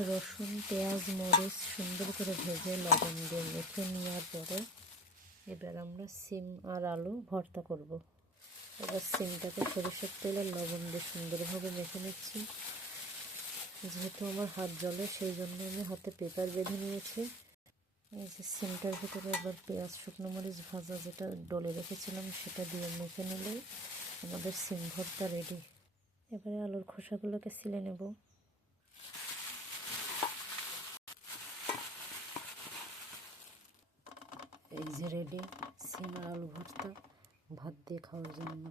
রসুন, পেঁয়াজ, মরিচ সুন্দর করে ভেজে লবণ দিয়ে মেখে নেওয়ার পরে এবার আমরা সিম আর আলু ভর্তা করব। এবার সিমটাকে সরিষার তেল আর লবণ দিয়ে সুন্দরভাবে মেখে নিচ্ছি। যেহেতু আমার হাত জ্বলে সেই জন্য আমি হাতে পেপার বেঁধে নিয়েছি। এই যে সিমটার ভিতরে এবার পেঁয়াজ, শুকনো মরিচ ভাজা যেটা ডলে রেখেছিলাম সেটা দিয়ে মেখে নিলেই আমাদের সিম ভর্তা রেডি। এবারে আলুর খোসাগুলোকে ছিলে নেব। এই যে রেডি সিম আর আলু ভর্তা ভাত দিয়ে খাওয়ার জন্য।